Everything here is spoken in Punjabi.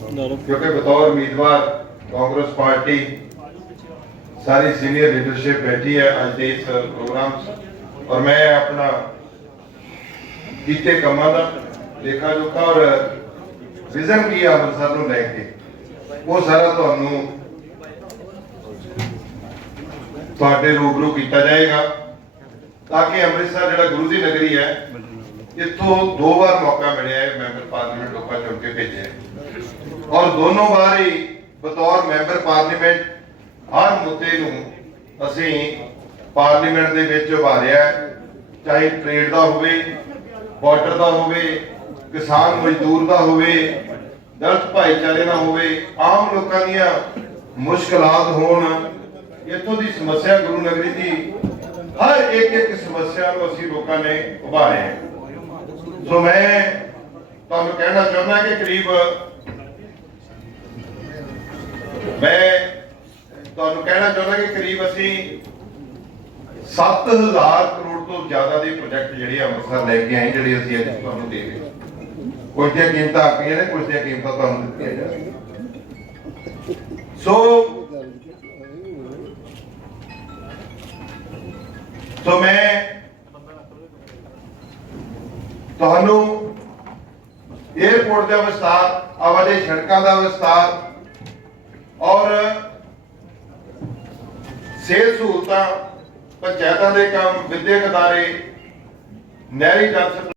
ਕਿਉਂਕਿ ਬਤੌਰ ਉਮੀਦਵਾਰ ਕਾਂਗਰਸ ਪਾਰਟੀ ਸਾਰੀ ਸੀਨੀਅਰ ਲੀਡਰਸ਼ਿਪ ਬੈਠੀ ਹੈ ਅੱਜ ਦੇ ਇਸ ਪ੍ਰੋਗਰਾਮ ਔਰ ਮੈਂ ਆਪਣਾ ਕੀਤੇ ਕੰਮਾਂ ਦਾ ਲੇਖਾ ਜੋਖਾ ਔਰ ਵਿਜ਼ਨ ਕੀ ਹੈ ਅੰਮ੍ਰਿਤਸਰ ਨੂੰ ਲੈ ਕੇ, ਉਹ ਸਾਰਾ ਤੁਹਾਨੂੰ ਤੁਹਾਡੇ ਰੂਬਰੂ ਕੀਤਾ ਜਾਏਗਾ, ਤਾਂ ਕਿ ਅੰਮ੍ਰਿਤਸਰ ਜਿਹੜਾ ਗੁਰੂ ਦੀ ਨਗਰੀ ਹੈ ਇੱਥੋਂ ਦੋ ਵਾਰ ਮੌਕਾ ਮਿਲਿਆ ਹੈ, ਮੈਂਬਰ ਪਾਰਲੀਮੈਂਟ ਲੋਕਾਂ ਚੁਣ ਕੇ ਭੇਜਿਆ ਔਰ ਦੋਨੋਂ ਵਾਰ ਹੀ ਬਤੌਰ ਮੈਂਬਰ ਪਾਰਲੀਮੈਂਟ ਹਰ ਮੁੱਦੇ ਨੂੰ ਅਸੀਂ ਪਾਰਲੀਮੈਂਟ ਦੇ ਵਿੱਚ ਉਭਾਰਿਆ ਚਾਹੇ ਟ੍ਰੇਡ ਦਾ ਹੋਵੇ ਬਾਰਡਰ ਦਾ ਹੋਵੇ, ਕਿਸਾਨ ਮਜ਼ਦੂਰ ਦਾ ਹੋਵੇ, ਦਲਿਤ ਭਾਈਚਾਰੇ ਦਾ ਹੋਵੇ, ਆਮ ਲੋਕਾਂ ਦੀਆਂ ਮੁਸ਼ਕਲਾਂ ਹੋਣ, ਇੱਥੋਂ ਦੀ ਸਮੱਸਿਆ ਗੁਰੂ ਨਗਰੀ ਦੀ ਹਰ ਇੱਕ ਇੱਕ ਸਮੱਸਿਆ ਨੂੰ ਅਸੀਂ ਲੋਕਾਂ ਨੇ ਉਭਾਰਿਆ ਹੈ। ਸੋ ਮੈਂ ਤੁਹਾਨੂੰ ਕਹਿਣਾ ਚਾਹੁੰਦਾ ਕਿ ਕਰੀਬ ਮੈਂ ਤੁਹਾਨੂੰ ਕਹਿਣਾ ਚਾਹੁੰਦਾ ਕਿ ਕਰੀਬ ਅਸੀਂ 7000 ਕਰੋੜ ਤੋਂ ਜ਼ਿਆਦਾ ਦੇ ਪ੍ਰੋਜੈਕਟ ਜਿਹੜੇ ਅੰਮ੍ਰਿਤਸਰ ਲੈ ਕੇ ਆਏ, ਜਿਹੜੇ ਅਸੀਂ ਅੱਜ ਤੁਹਾਨੂੰ ਦੇ ਰਹੇ ਹਾਂ। ਕੁਝ ਦੀਆਂ ਕੀਮਤਾਂ ਆਪਣੀਆਂ ਨੇ, ਕੁਝ ਦੀਆਂ ਕੀਮਤਾਂ ਤੁਹਾਨੂੰ ਦਿੱਤੀਆਂ ਜਾਣਗੀਆਂ ਸੋ ਸੋ ਮੈਂ ਤੁਹਾਨੂੰ 에어ਪੋਰਟ ਦਾ ਵਿਸਤਾਰ ਆਵਾਜਾਈ ਸੜਕਾਂ ਦਾ ਵਿਸਤਾਰ ਔਰ ਸਿਹਤ ਸਹੂਲਤਾਂ, ਪੰਚਾਇਤਾਂ ਦੇ ਕੰਮ, ਵਿਦਿਅਕ ਅਦਾਰੇ, ਨਹਿਰੀ ਜਲ